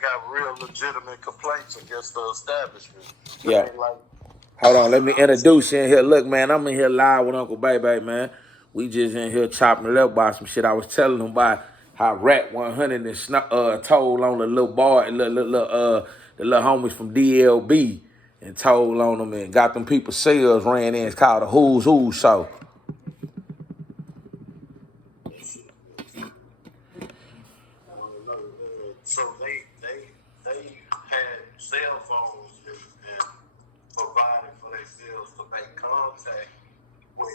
got real legitimate complaints against the establishment. Yeah. Hold on, let me introduce you in here. Look, man, I'm in here live with Uncle Baby, man. We just in here chopping it up about some shit. I was telling him about how Rat 100 and told on the little boy, the little homies from DLB and told on them and got them people sales ran in. It's called the Who's Who Show. So they had cell phones and provided for themselves to make contact with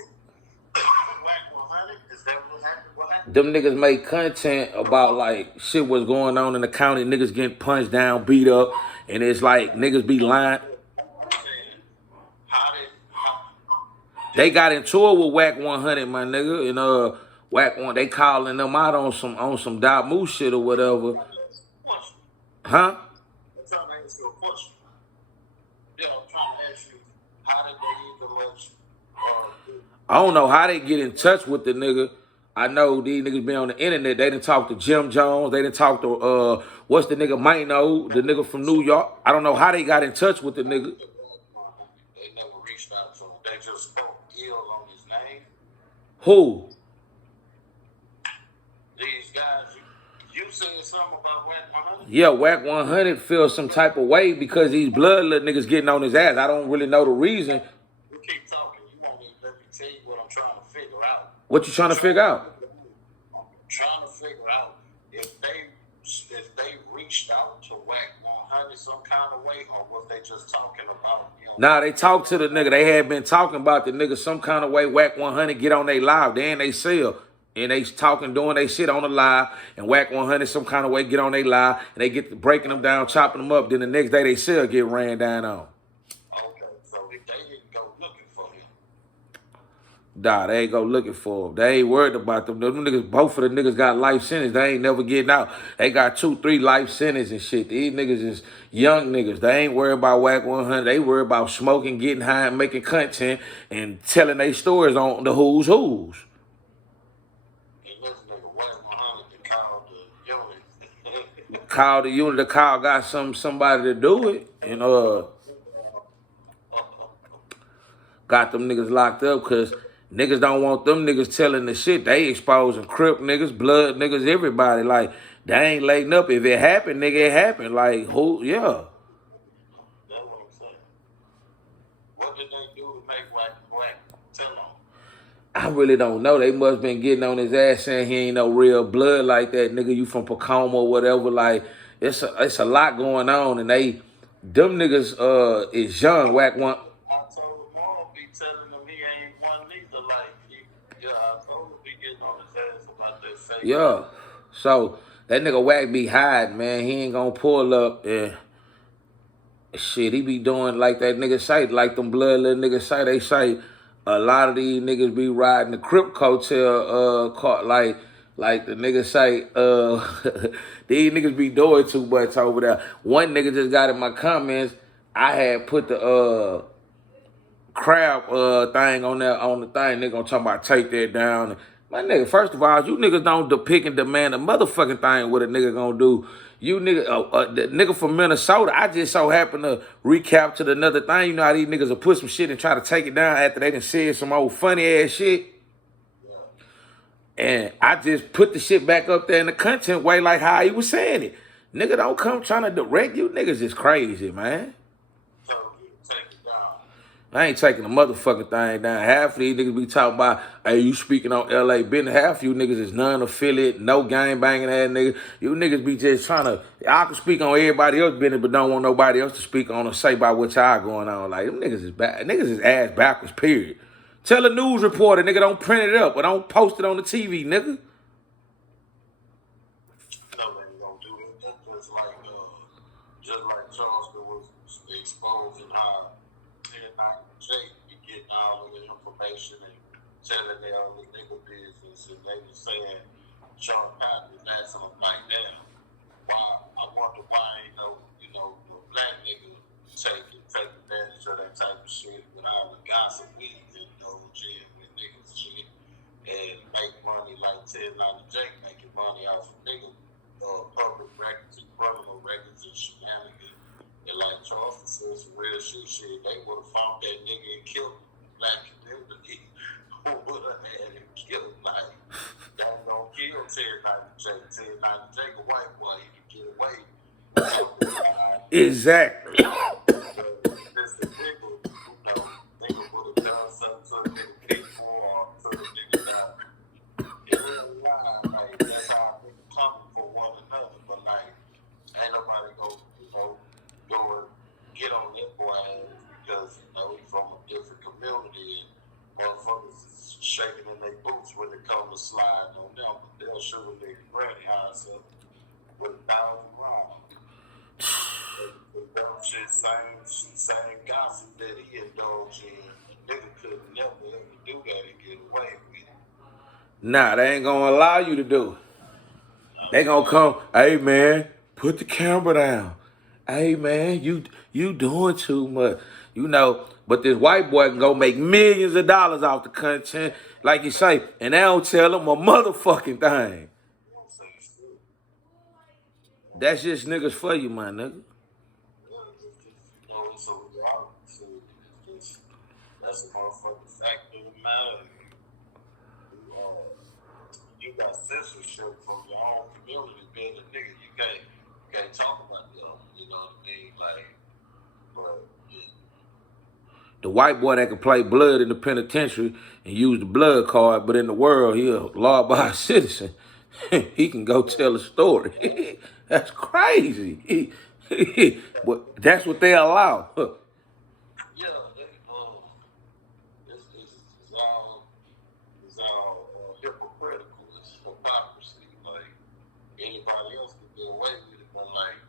Black 100. Is that what happened? What happened? Them niggas make content about like shit what's going on in the county. Niggas getting punched down, beat up, and it's like niggas be lying. They got into it with Whack 100, my nigga, and Whack 1, they calling them out on some Dot Moose shit or whatever. Huh? I'm trying to ask you a question. Yeah, I'm trying to ask you, how did they even let you? I don't know how they get in touch with the nigga. I know these niggas been on the internet. They done talk to Jim Jones. They done talk to, what's the nigga, Mino, the nigga from New York. I don't know how they got in touch with the nigga. They never reached out to him. They just spoke ill on his name. Who? These guys, you said something about Whack 100? Yeah, Whack 100 feels some type of way because these blood little niggas getting on his ass. I don't really know the reason. You keep talking. You won't even let me tell you what I'm trying to figure out. What you trying to figure out? I'm trying to figure out if they reached out to Whack 100 some kind of way, or was they just talking about him? Nah, they talked to the nigga. They had been talking about the nigga some kind of way. Whack 100 get on they live. Then they sell. And they talking, doing they shit on the live. And Whack 100 some kind of way get on they live. And they get to breaking them down, chopping them up. Then the next day they sell get ran down on. Okay, so if they didn't go looking for him. Nah, they ain't go looking for him. They ain't worried about them. Them niggas, both of the niggas got life sentence. They ain't never getting out. They got 2, 3 life sentences and shit. These niggas is young niggas. They ain't worried about Whack 100. They worried about smoking, getting high, and making content and telling their stories on the Who's Who's. Call the unit, the call got somebody to do it, and got them niggas locked up because niggas don't want them niggas telling the shit. They exposing Crip niggas, blood niggas, everybody. Like, they ain't laying up. If it happened, nigga, it happened. Like, who, yeah. That's what I'm saying. What did they do to make Whack tell them? I really don't know. They must been getting on his ass saying he ain't no real blood like that, nigga. You from Pacoma or whatever. Like, it's a lot going on, and them niggas is young. Whack 1. I told him all be telling him he ain't one neither. Like, I told him be getting on his ass about that fake. Yeah. So that nigga Whack be hiding, man. He ain't gonna pull up and shit. He be doing like that nigga say, like them blood little niggas say. They say a lot of these niggas be riding the Crip coattail, like the niggas say, these niggas be doing too much over there. One nigga just got in my comments, I had put the crab thing on there on the thing. Nigga gonna talk about take that down. My nigga, first of all, you niggas don't depict and demand a motherfucking thing what a nigga gonna do. You nigga, the nigga from Minnesota, I just so happen to recapture another thing. You know how these niggas will put some shit and try to take it down after they done said some old funny ass shit. And I just put the shit back up there in the content way like how he was saying it. Nigga, don't come trying to direct you. Niggas is crazy, man. So you take it down. I ain't taking the motherfucking thing down. Half of these niggas be talking about, hey, you speaking on LA business. Half of you niggas is non-affiliate, no gang banging ass niggas. You niggas be just trying to, y'all can speak on everybody else's business, but don't want nobody else to speak on or say about what y'all going on. Like, them niggas is bad. Niggas is ass backwards, period. Tell a news reporter, nigga, don't print it up or don't post it on the TV, nigga. Nobody gonna do it. That's just like Charleston was exposing how Jake be getting all of the information and telling their other nigga business, and they was saying Sharp Cotton is asking them like that. Why? I wonder why ain't no, the black nigga take advantage of that type of shit with all the gossip we gym with niggas shit and make money like 10 Jake making money off of niggas public records and criminal records shit, they would have found that nigga and killed him. Black community would have had him killed. Like, they ain't gonna kill Terry 90J. Terry 90J, a white boy, he can get away with something like Exactly. this the nigga, you know, nigga would have done something to the nigga people or to the nigga that in real life, like, that's how nigga coming for one another, but like, ain't nobody go, you know, go and get on that boy ass because, you know, he's from a different community and motherfuckers is shaking in their boots when it comes to sliding on them, but they'll shoot a nigga granny house up with 1,000 rounds. The dumb shit, same gossip that he indulged in. Nigga could never ever do that and get away with it. Nah, they ain't gonna allow you to do it. They gonna come, hey man, put the camera down. Hey man, you doing too much. You know, but this white boy can go make millions of dollars off the content, like you say, and they don't tell him a motherfucking thing. You don't say shit. That's just niggas for you, my nigga. You know, it's a reality. So it's just, that's a motherfucking fact of the matter. You got censorship from your own community being a nigga. You can't talk about them. You know what I mean? Like, but The white boy that can play blood in the penitentiary and use the blood card, but in the world, he a law-abiding citizen. He can go tell a story. That's crazy. But that's what they allow. yeah, it's all hypocritical. It's hypocrisy. Like anybody else can get away with it, but like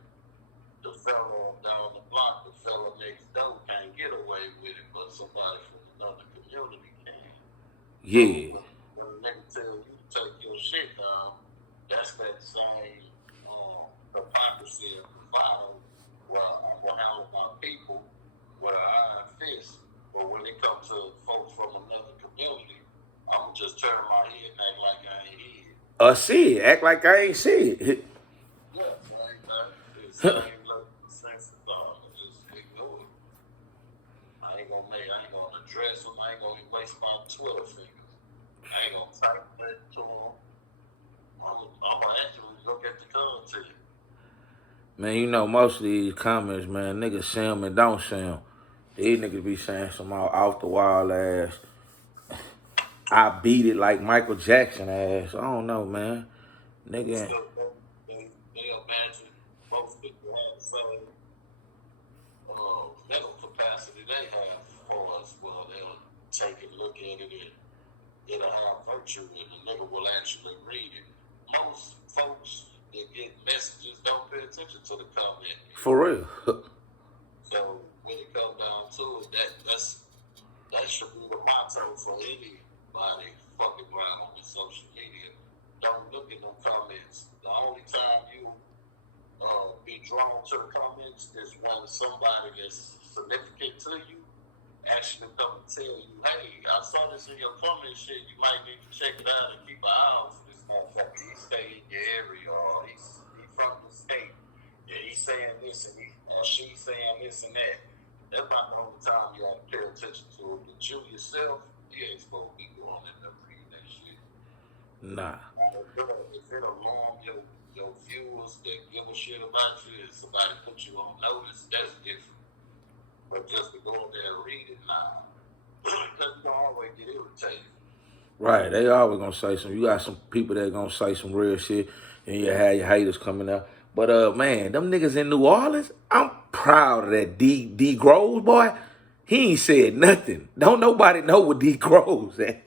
the fellow down the block, the fellow next door can't get away with it, but somebody from another community can. Yeah. When a nigga tell you to take your shit down, that's that same hypocrisy and bravado. Well, I will handle my people with an iron fist, but when it comes to folks from another community, I'm gonna just turn my head and act like I ain't here. See it. Act like I ain't see it. Yeah, like that. It's same look, sense of thought. Just ignore it. I ain't gonna address them. I ain't gonna waste my Twitter fingers. I ain't gonna type that to them. I'm gonna actually look at the content. Man, you know, most of these comments, man, niggas see them and don't see them. These niggas be saying some off the wall ass. I beat it like Michael Jackson ass. I don't know, man. Nigga. They imagine most people have the same mental capacity they have for us. Well, they'll take and look at it and it'll have virtue and the nigga will actually read it. Most folks that get messages don't pay attention to the comment. For real. So when it comes down to it, that should be the motto for anybody fucking around on social media. Don't look at them comments. The only time you be drawn to the comments is when somebody that's significant to you actually come and tell you, hey, I saw this in your comment shit, you might need to check it out and keep an eye out for this motherfucker. He stay in your area or he's from the state. Yeah, he's saying this and she's saying this and that. That's about the only time you have to pay attention to it. But you yourself, you ain't supposed to be going in there reading that shit. Nah. If it alarm your viewers that give a shit about you and somebody put you on notice, that's different. But just to go in there and read it, nah. Because you can always get irritated. Right, they always gonna say some. You got some people that gonna say some real shit, and you have your haters coming out. But man, them niggas in New Orleans, I'm proud of that D Groves boy. He ain't said nothing. Don't nobody know what D Groves at.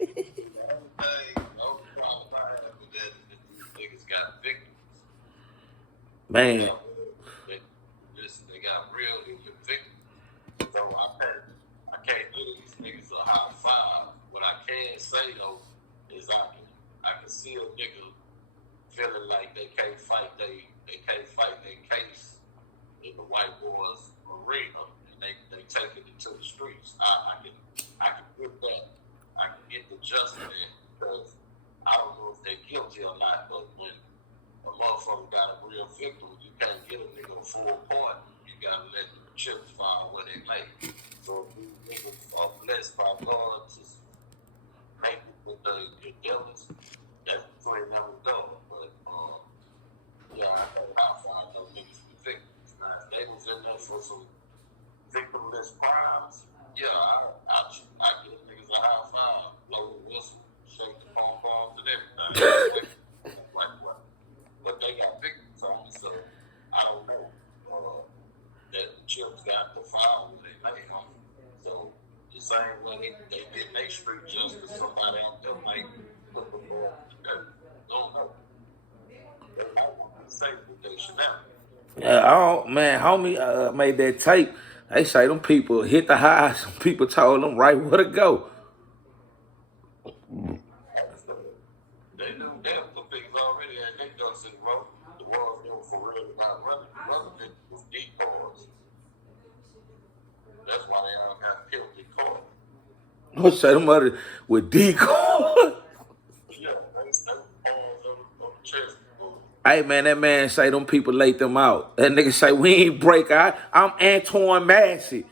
Man. They got real human victims. So I can't do these niggas a high five. What I can say though is I can see a nigga feeling like they can't fight their case in the white boys arena and they take it into the streets. I can get that. I can get the justice there because I don't know if they're guilty or not, but when a motherfucker got a real victim, you can't get a nigga a full pardon. You gotta let the chips fall where they lay. So if these niggas are blessed by God to make it with the dealers, that's between them and God. But yeah, I know how far those niggas be victims. Now, if they was in there for some victimless crimes, yeah, I give niggas a high five, blow the whistle, shake the pom poms and everything. But they got victims on it, so I don't know that the chips got the file where they lay on. So the same way they get their street justice, somebody out there might put the law on the dirt. Don't know. They might want to say what they should have. Yeah, man, homie made that tape. They say them people hit the highs. Some people told them right where to go. They knew them the things already had their ducks in the row. The ones that were for real about running, the other niggas was decoys. That's why they all got killed in court. I'll say them other with decoy. Yeah, they pawns on the chest. Hey man, that man say them people laid them out. That nigga say we ain't break out. I'm Antoine Massey.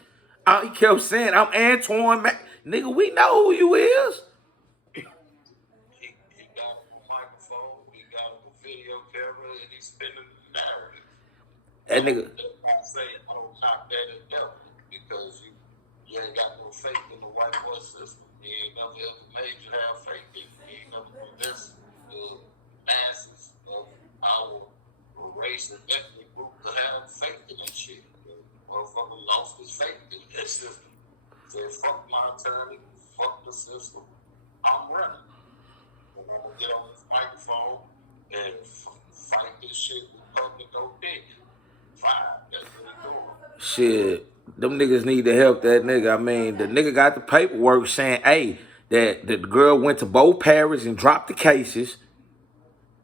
He kept saying I'm Antoine Massey. Nigga, we know who you is. He got him on microphone, he got him on video camera, and he's spinning the narrative. That nigga. That's not saying don't knock that in devil because you ain't got no faith in the white boy system. He ain't never ever made you have faith in it. He ain't never convinced the masses of our race and ethnic group to have faith in that shit. The motherfucker lost his faith in that system. Said, fuck my attorney, fuck the system. I'm running. And I'm gonna get on this microphone and fight this shit with public opinion. Fine, that's what I'm doing. Shit. Them niggas need to help that nigga. I mean, the nigga got the paperwork saying, hey, that the girl went to both parents and dropped the cases.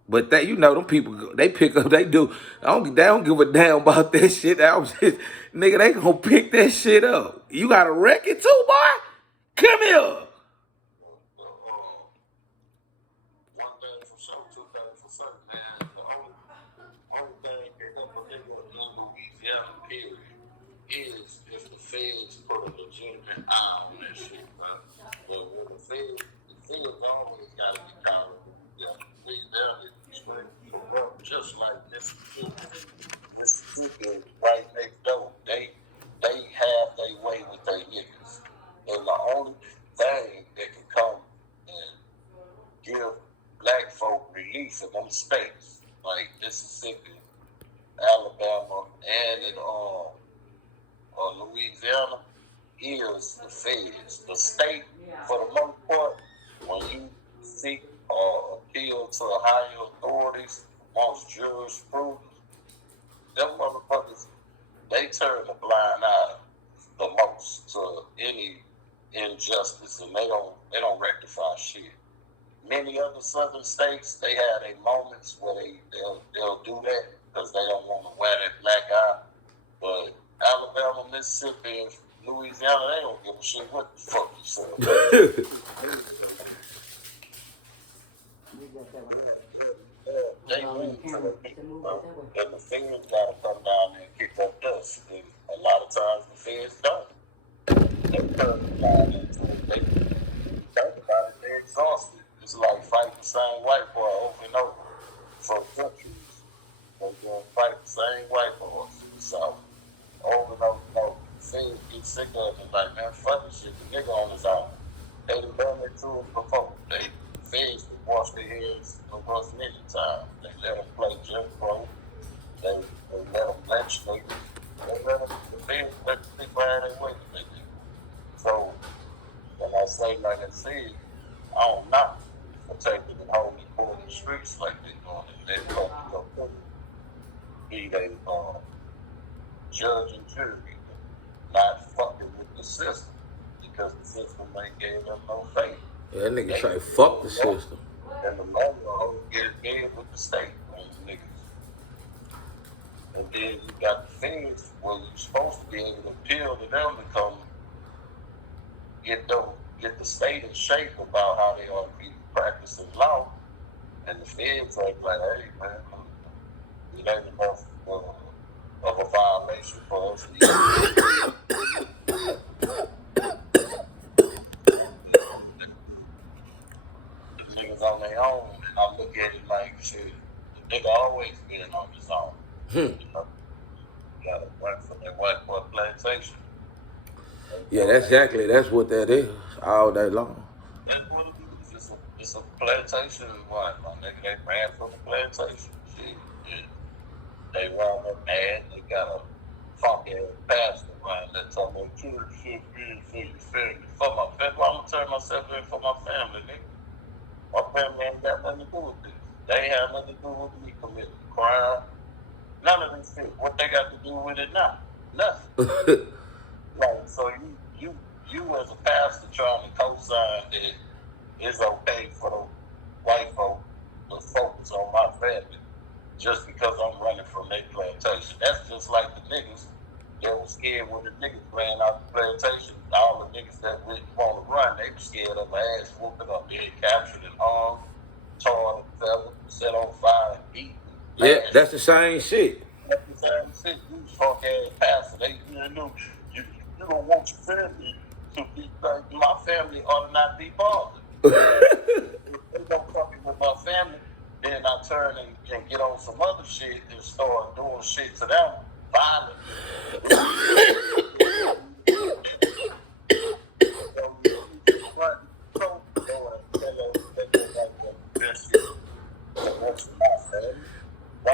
But that, you know, them people, they pick up, they do. They don't give a damn about that shit. Nigga, they gonna pick that shit up. You got a record too, boy? Come here. One thing for sure, two things for certain, man. The only thing that help a nigga in Louisiana, period, is if the feds put a legitimate eye on that shit, right? But when the feds always gotta be accountable. Yeah, Louisiana is straight corrupt, just like Mississippi. Mississippi right next door. They have their way with their niggas. And the only thing that can come and give black folk relief in them states, like Mississippi, Alabama, and in Louisiana, is the feds. The state, for the most part, when you seek appeal to higher authorities, amongst jurisprudence, them motherfuckers, they turn a blind eye the most to any injustice, and they don't rectify shit. Many other southern states, they have their moments where they'll do that because they don't want to wear that black eye. But Alabama, Mississippi, and Louisiana, they don't give a shit what the fuck you say. They move to the people, and the feds gotta come down there and kick up dust. And a lot of times the feds don't. They turn down into it. They think about it, they're exhausted. It's like fighting the same white boy over and over for centuries. They're gonna fight the same white boys in the South over and over and over. The feds get sick of it, like, man, fuck this shit. The nigga on his own. They done done it to us before. The feds would wash their hands of us many times. They let them play Jim Crow. They let them lynch niggas. The feds let the people have their way with niggas. So, when I say, like I said, I don't knock for taking and holding court in the streets like they doing and let public go through it. Be they judge and jury, not fucking with the system because the system ain't gave them no faith. Yeah, that nigga try to fuck the system. And the lawyer will get in with the state on the niggas. And then you got the feds where you're supposed to be able to appeal to them to come get the state in shape about how they ought to be practicing law. And the feds are like, hey man, it ain't enough of a violation beneficial for us. Niggas on their own, and I look at it like shit. The nigga always been on his own. You know, you gotta work for that white boy plantation. Yeah, that's what that is all day long. That's what it is. It's a plantation wife, my nigga. They ran from the plantation. Shit. And they wound up mad. They got a funky ass pastor around that told me church should be for your family. For my family. Why I'm gonna turn myself in for my family, nigga? My family ain't got nothing to do with this. They ain't have nothing to do with me committing crime. None of this shit. What they got to do with it now? Nothing. Like, so you as a pastor trying to co-sign that it's okay for the white folk to focus on my family just because I'm running from their plantation. That's just like the niggas that was scared when the niggas ran out the plantation. All the niggas that didn't want to run, they were scared of their ass whooping up, being captured and hung, torn and feathered, set on fire and beaten. Yeah, that's the same shit. That's the same shit. You fuck ass pastor. They you don't want your family to be like my family ought to not be bothered. If they don't come in with my family, then I turn and get on some other shit and start doing shit to them violently.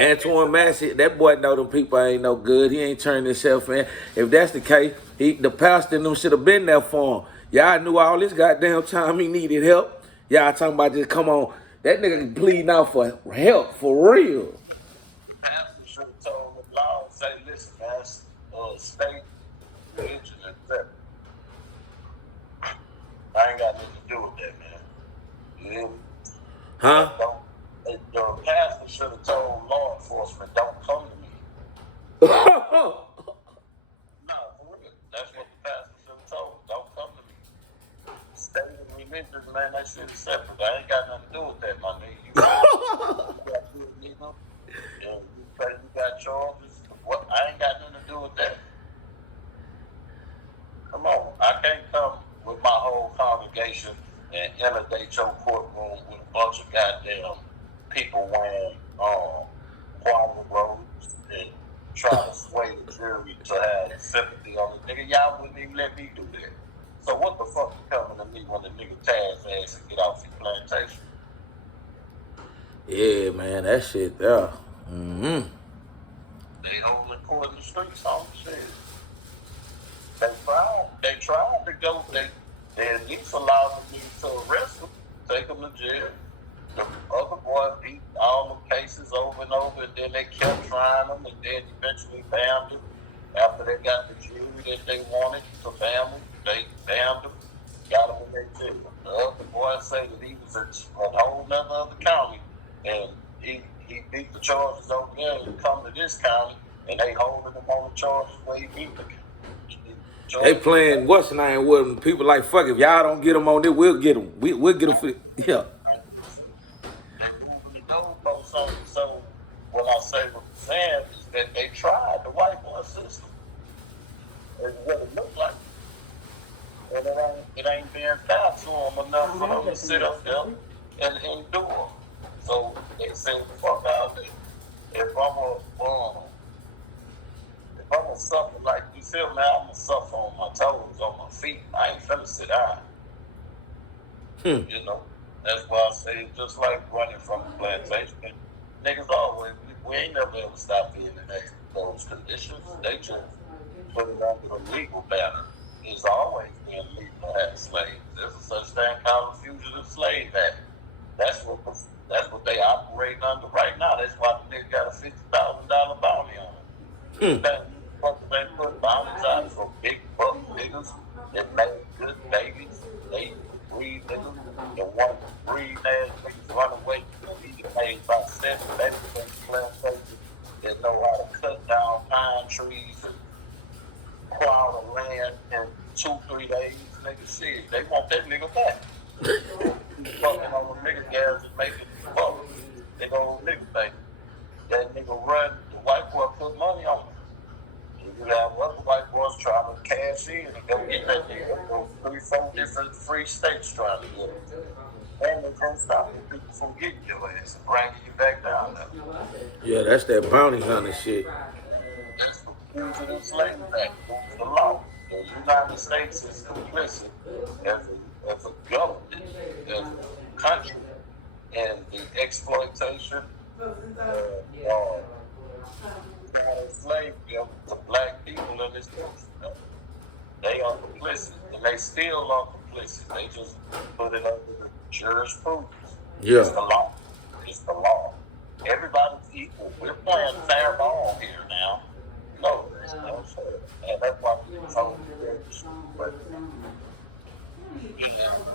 Antoine Massey, that boy know them people ain't no good. He ain't turned himself in. If that's the case, the pastor and them should have been there for him. Y'all knew all this goddamn time he needed help. Y'all talking about just come on. That nigga pleading out for help, for real. Pastor should have told the law, say, listen, man, state, religion, and etc. I ain't got nothing to do with that, man. You hear me? Huh? The pastor should have told law enforcement, don't come to me. No, for real. That's what the pastor should have told. Don't come to me. State and religion, man, that shit is separate. I ain't got nothing to do with that, my nigga. You got good nigga, and you say you got charges. What? I ain't got nothing to do with that. Come on. I can't come with my whole congregation and inundate your courtroom with a bunch of goddamn people wearing choir robes and try to sway the jury to have sympathy on the nigga. Y'all wouldn't even let me do that. So what the fuck you coming to me when the nigga tags ass and get off your plantation? Yeah, man, that shit there. They hold the court in the streets on shit. They tried to go, they at least allowed the niggas to arrest them, take them to jail. The other boy beat all the cases over and over, and then they kept trying them, and then eventually banned them. After they got the jury that they wanted to ban them, they banned them, got them in their jail. The other boy said that he was in a whole nother other county, and he beat the charges over there and come to this county, and they holding him on the charges where he beat the They playing what's the name with them. People like, fuck, if y'all don't get them on this, we'll get them. We'll get them for, yeah. So what I say with Sam is that they tried the white boy system. It's what it looked like. And it ain't been fair to them enough for them to sit up there and endure. So they say, fuck out there. If I'm gonna suffer like you feel me, I'm gonna suffer on my toes, on my feet. I ain't finna sit down. You know, that's why I say it's just like running from the plantation. Niggas always, we ain't never ever stop being in those conditions. They just put it under the legal banner. It's always been legal to have slaves. There's a such thing called the Fugitive Slave Act. That's what they operating under right now. That's why the nigga got a $50,000 bounty on him. They put bounties out for big buck niggas that make good babies. They breed niggas. The one breed ass niggas run away. He made about 7 babies in the plantation that know how to cut down pine trees and plow the land in 2-3 days. Nigga, shit, they want that nigga back. Fucking on the nigga gas and making fuck. They go on nigga thing. That nigga run, the white boy put money on him. You have other white boys trying to cash in and go get that nigga. Go 3, 4 different free states trying to get it. And they can't stop the people from getting your ass and bringing you back down there. Yeah, that's that bounty hunter shit. That's the fugitive slave act. That's the law. The United States is complicit as a government, as a country, in the exploitation of slave to black people in this country. They are complicit, and they still are complicit. They just put it under the jurisprudence. Yeah. It's the law. It's the law. Everybody's equal. We're playing fair ball here now. No, there's no fair. And that's why we're so rich. But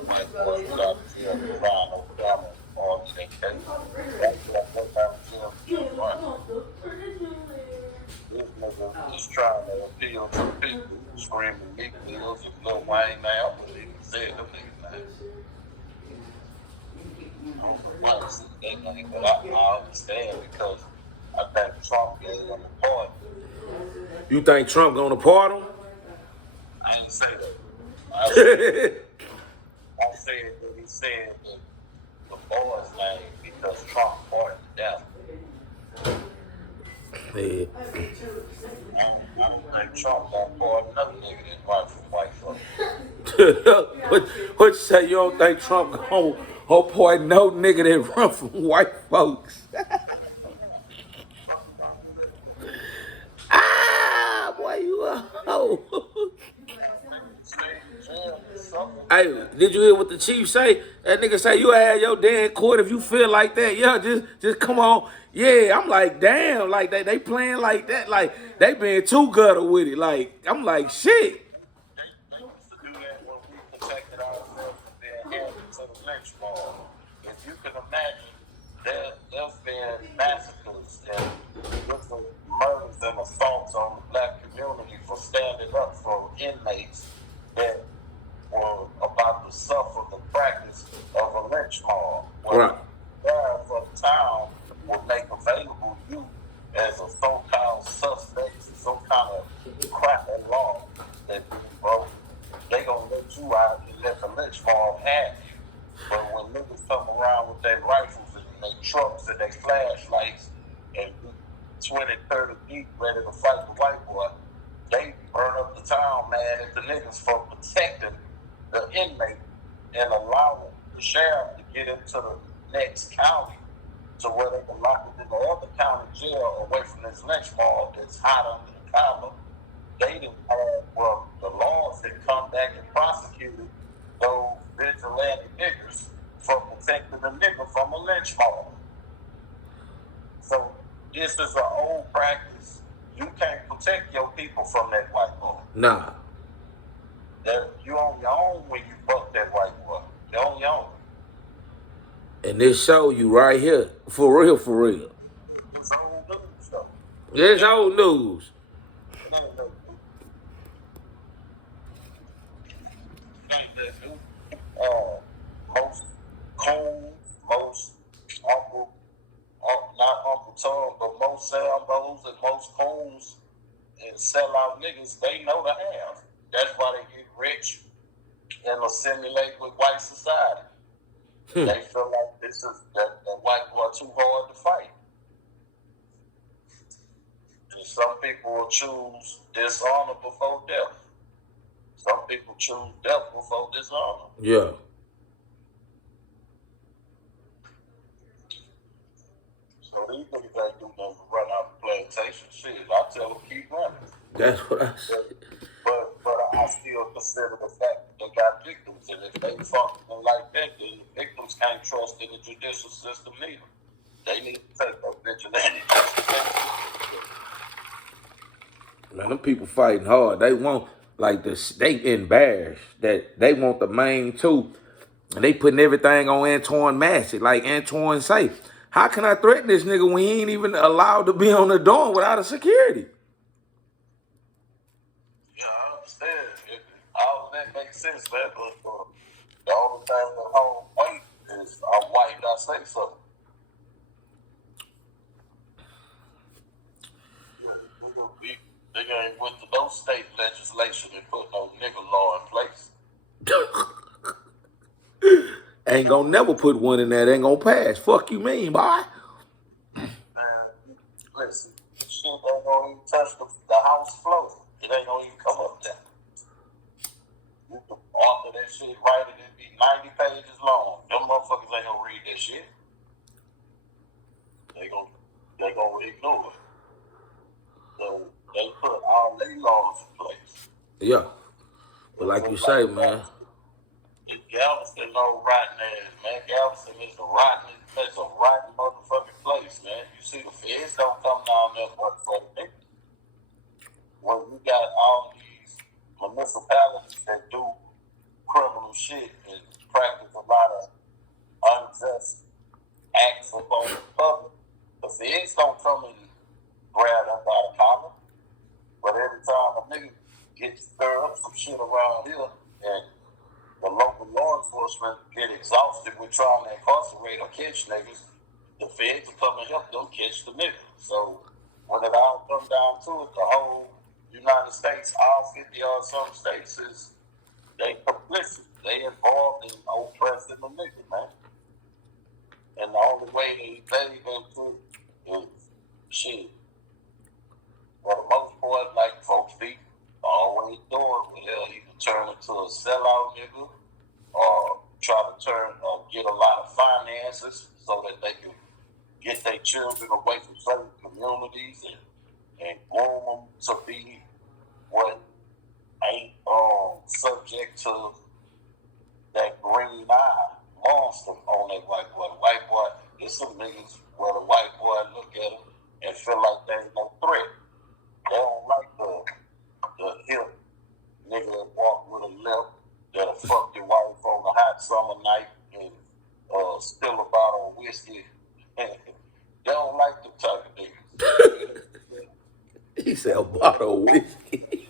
white boys got to jail to try no drama on their case. That's what I go down to jail. This nigga is trying to appeal to the people, screaming Meek Mills and Lil Wayne now, but he said them niggas names. I don't know why he said that name, but I understand because I think Trump gave him a pardon. You think Trump gonna pardon him? I didn't say that. I said that he said that the boy's name because Trump pardoned them. Yeah. I don't think Trump gonna pardon another nigga that run from white folks. what you say? You don't think Trump gonna pardon no nigga that run from white folks? Boy, you a hoe. Hey, did you hear what the chief say? That nigga say you had your damn court if you feel like that. Yeah, just come on. Yeah, I'm like, damn, like they playing like that. Like, they being too gutter with it. Like, I'm like, shit. They used to do that when we protected ourselves from being handed to the lynch mob. If you can imagine, there's been massacres and murders and assaults on the black community for standing up for inmates that were about to suffer the practice of a lynch mob. Right. For the town will make available you as a so-called suspect in some kind of crap and law that you broke. They gonna let you out and let the lynch mob have you. But when niggas come around with their rifles and their trucks and their flashlights and 20, 30 deep ready to fight the white boy, they burn up the town mad at the niggas for protecting the inmate and allowing the sheriff to get into the next county to where they can lock it in the other county jail away from this lynch mob that's hot under the collar. They didn't have, well, the laws that come back and prosecuted those vigilante niggas for protecting the nigga from a lynch mob. So this is an old practice. You can't protect your people from that white boy. Nah. You on your own when you buck that white boy. You on your own. And this show you right here. For real, for real. It's old news, though. It's old news. Most coons, most not Uncle Tom, but most Sambos and most coons and sellout niggas, they know the half. That's why they get rich and assimilate with white society. They feel like this is that white boy too hard to fight. And some people will choose dishonor before death. Some people choose death before dishonor. Yeah. So these niggas ain't do nothing to run out the plantation. Shit, I tell them keep running. That's what I said. But I still consider the fact that they got victims, and if they functioning like that, then the victims can't trust in the judicial system neither. They need to take those vigilante. Man, them people fighting hard. They want, like, they embarrassed that they want the main two, and they putting everything on Antoine Massey. Like Antoine say, how can I threaten this nigga when he ain't even allowed to be on the dorm without a security? Yeah, I understand. All of that makes sense, man. But the only thing that hold weight is why you not say so. Nigga ain't went to no state legislation and put no nigga law in place. Ain't gonna never put one in there. Ain't gonna pass. Fuck you mean, boy? Listen, shit ain't gonna even touch the house floor. It ain't gonna even come up there. You can author that shit, write it, it'd be 90 pages long. Them motherfuckers ain't gonna read that shit. They gonna ignore it. So they put all their laws in place. Yeah. But like you say, man. Galveston, no rotten ass, man. Galveston is a rotten motherfucking place, man. You see, the feds don't come down there for the niggas. When you got all these municipalities that do criminal shit and practice a lot of unjust acts upon the public, the feds don't come and grab them by the collar. But every time a nigga gets stirred up some shit around here and the local law enforcement get exhausted with trying to incarcerate or catch niggas, the feds will come and help them catch the niggas. So when it all comes down to it, the whole United States, all 50 or some states, they complicit. They involved in oppressing the nigga, man. And the only way they put is shit. For the most part, like folks be always doing, they'll either turn into a sellout nigga or try to get a lot of finances so that they can get their children away from certain communities and groom them to be what ain't subject to that green eye monster on that white boy. The white boy, there's some niggas where the white boy look at them and feel like there ain't no threat. They don't like the hip nigga that walk with a limp that'll fuck your wife on a hot summer night and spill a bottle of whiskey. They don't like them type of niggas. He said a bottle of whiskey.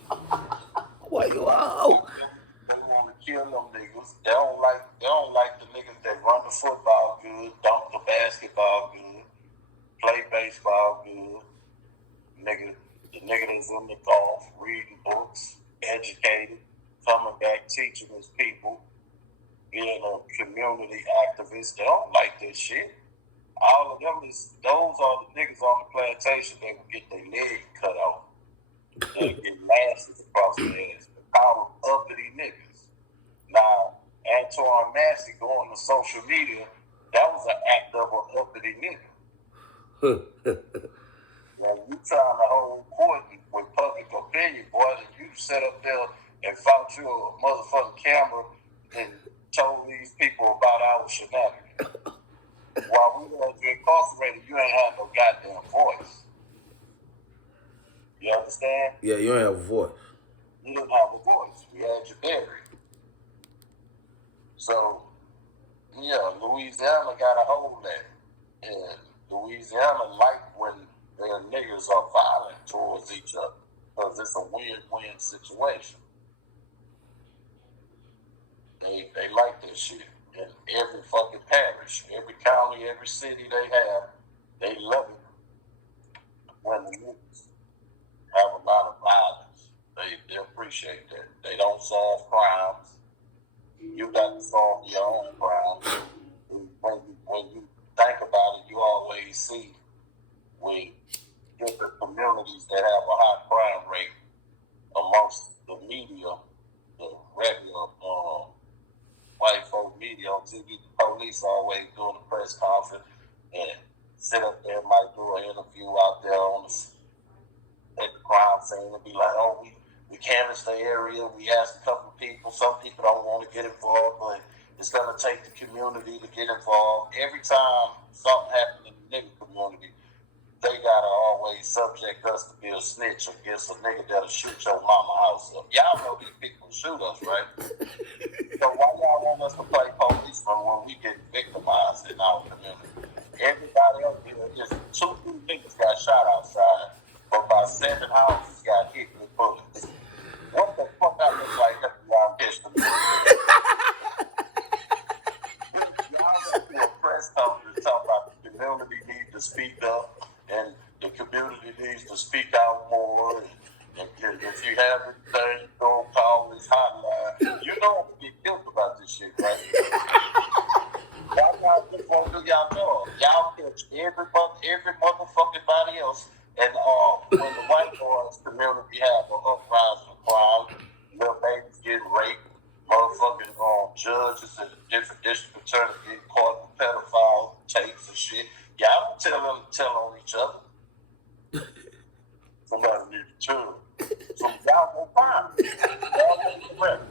What you out? They want to kill them niggas. They don't like the niggas that run the football good, dunk the basketball good, play baseball good. The nigga that's in the golf, reading books, educated, coming back teaching his people, being a community activist. They don't like this shit. All of them those are the niggas on the plantation that will get their leg cut off. They get lashes across their ass. They call them uppity niggas. Now, Antoine Massey going to social media, that was an act of an uppity nigga. Now, you trying to hold court with public opinion, boy, and you set up there and found you a motherfucking camera and told these people about our shenanigans. While we were incarcerated, you ain't had no goddamn voice. You understand? Yeah, you don't have a voice. You didn't have a voice. We had you buried. So, yeah, Louisiana got a hold of that. And Louisiana like when their niggas are violent towards each other because it's a win-win situation. They like that shit. In every fucking parish, every county, every city they love it when the niggas have a lot of violence. They appreciate that. They don't solve crimes. You got to solve your own crimes. When you think about it, you always see when different communities that have a high crime rate amongst the media, the regular white folk media on TV, the police always doing a press conference and sit up there, might do an interview out there at the crime scene and be like, oh, we canvassed the area, we asked a couple of people, some people don't want to get involved, but it's going to take the community to get involved. Every time something happens in the nigga community, they gotta always subject us to be a snitch against a nigga that'll shoot your mama house up. Y'all know these people shoot us, right? So why y'all want us to play policeman when we get victimized in our community? Everybody else here, just 2 niggas got shot outside, but about 7 houses got hit with bullets. What the fuck I look like that y'all catch the y'all do a press conference talking about the community need to speak up and the community needs to speak out more you have anything, don't call this hotline. You know I'm get guilty about this shit, right? Y'all just won't do y'all job. Y'all catch every motherfucking body else. And when the white boys community have an uprising of crime, little babies getting raped, motherfucking judges and different district attorneys getting caught with pedophile tapes and shit. Y'all don't tell on each other. Somebody need to tune. So y'all go find it. Y'all go correct.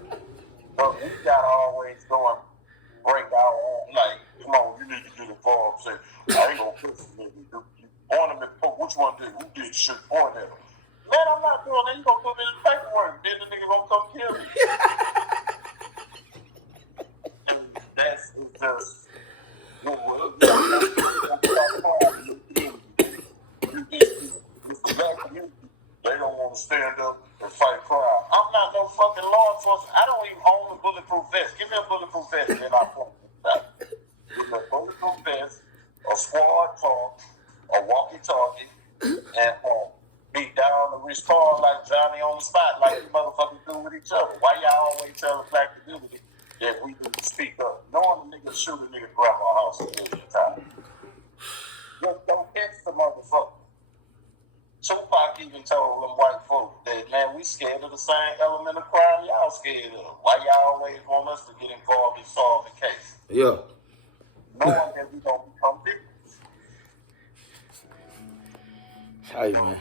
But we gotta always go and break our own, like, come on, you need to get involved. Say, I ain't gonna put some niggas. You point them and put which one did, who did shit, point at them. Man, I'm not doing that. You gonna put me in the paperwork. Then the nigga gonna come kill me. That's just, they don't want to stand up and fight crime. I'm not no fucking law enforcement. I don't even own a bulletproof vest. Give me a bulletproof vest and then I'll point it. Give me a bulletproof vest, a squad car, a walkie-talkie, and beat down and respond like Johnny on the spot, like you motherfuckers do with each other. Why y'all always tell the black community that we need to speak up? Knowing the nigga shoot a nigga grandma house a million times. Just don't catch the motherfucker. Tupac even told them white folk that, man, we scared of the same element of crime y'all scared of. Why y'all always want us to get involved in solve the case? Yeah. Knowing that we don't become victims. Hey, man.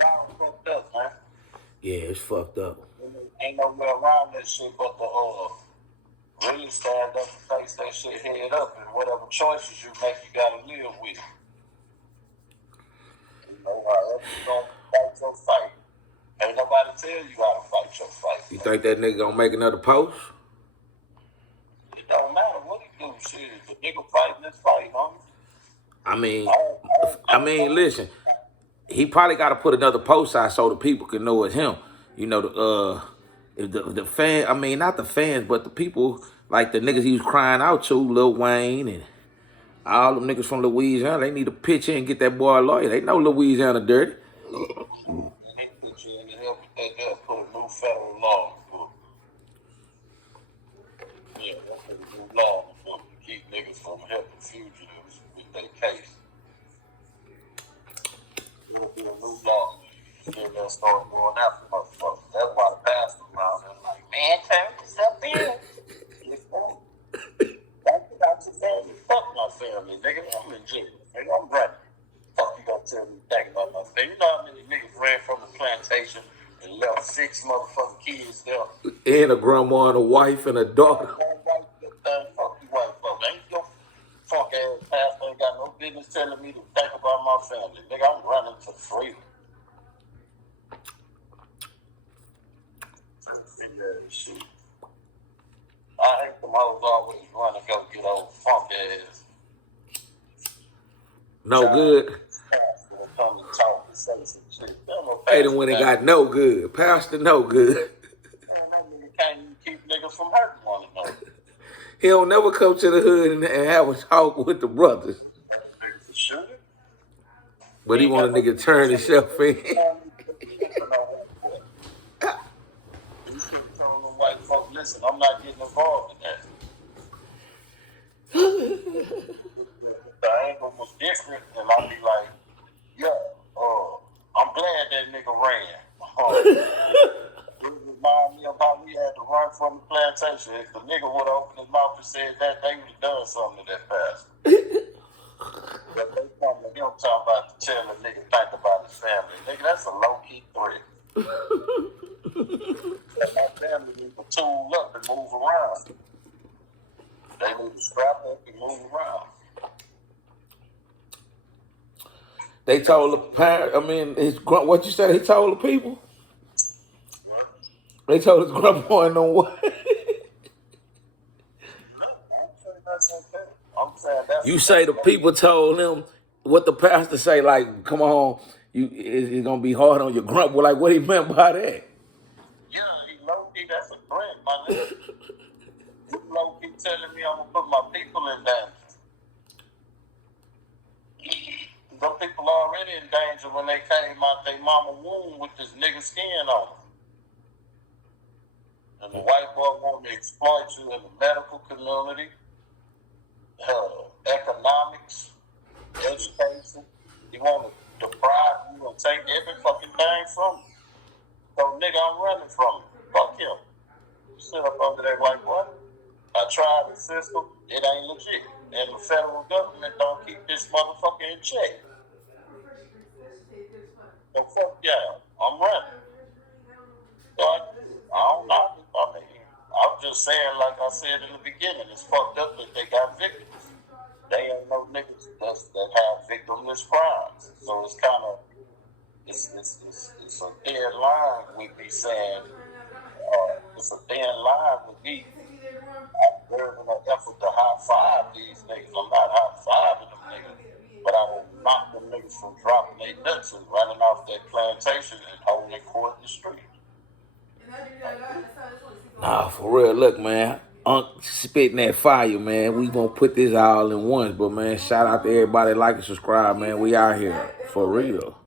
Y'all fucked up, man. Yeah, it's fucked up. Ain't no way around that shit but to really stand up and face that shit head up, and whatever choices you make, you gotta live with. You know, however you gonna fight your fight. Ain't nobody tell you how to fight your fight. You think that nigga gonna make another post? It don't matter what he do, shit. The nigga fighting this fight, homie. I mean, listen. He probably got to put another post out so the people can know it's him. You know, the fan. I mean, not the fans, but the people like the niggas he was crying out to, Lil Wayne and all them niggas from Louisiana. They need to pitch in and get that boy a lawyer. They know Louisiana dirty. He put you in to help with that. They'll put a new federal law in the book. Yeah, they'll put a new law in the book to keep niggas from helping fugitives with their case. There'll be a new law. Then they'll start going after motherfuckers. That's why the pastor around there like, man, turn this up in. That's what I'm saying. Fuck my family, nigga. I'm in jail. Nigga, I'm running. Fuck you gonna tell me think about my family? You know how many niggas ran from the plantation and left 6 motherfucking kids there? And a grandma and a wife and a daughter. Fuck you white folks. Ain't your fuck ass pastor ain't got no business telling me to think about my family. Nigga, I'm running to freedom. Shit. I hate them hoes always run and go get old funk ass. No good. Come and talk and say some shit. Hey, then when it got no good. Pastor no good. Man, that nigga can't even keep niggas from hurting one another. He don't never come to the hood and have a talk with the brothers. But he want a nigga to turn himself in. White folk, listen, I'm not getting involved in that. The angle was different, and I'll be like, yeah, I'm glad that nigga ran. It reminded me of how we had to run from the plantation. If the nigga would have opened his mouth and said that, they would have done something to that pastor. But they come to him talking about to tell the nigga think about his family. Nigga, that's a low-key threat. My family need to tool up and move around. They need to strap up and move around. They told the parent, what you said, he told the people? What? They told his grandma and no what? No, I'm saying that's okay. I'm saying that's You say the people told him what the pastor say, like, come on, it's going to be hard on your grandma. Like, what he meant by that? Yeah, he low-key, that's a threat, my nigga. He low-key telling me I'm going to put my people in danger. them people already in danger when they came out their mama womb with this nigga skin on them. And the white boy want to exploit you in the medical community, economics, education. He want to deprive you and take every fucking thing from you. So, nigga, I'm running from him. Fuck him. Sit up over there, white boy. I tried the system. It ain't legit. And the federal government don't keep this motherfucker in check. So, fuck yeah. I'm running. So, I don't know. I mean, I'm just saying, like I said in the beginning, it's fucked up that they got victims. They ain't no niggas that have victimless crimes. So it's kind of, it's a thin line with me saying, it's a thin line with me. I'm very in an effort to high five these niggas. I'm not high fiving them niggas, but I will knock them niggas from dropping their nuts and running off that plantation and holding court in the street. Nah, for real. Look, man. Unc spitting that fire, man. We gonna put this all in once, but man, shout out to everybody like and subscribe, man. We out here for real.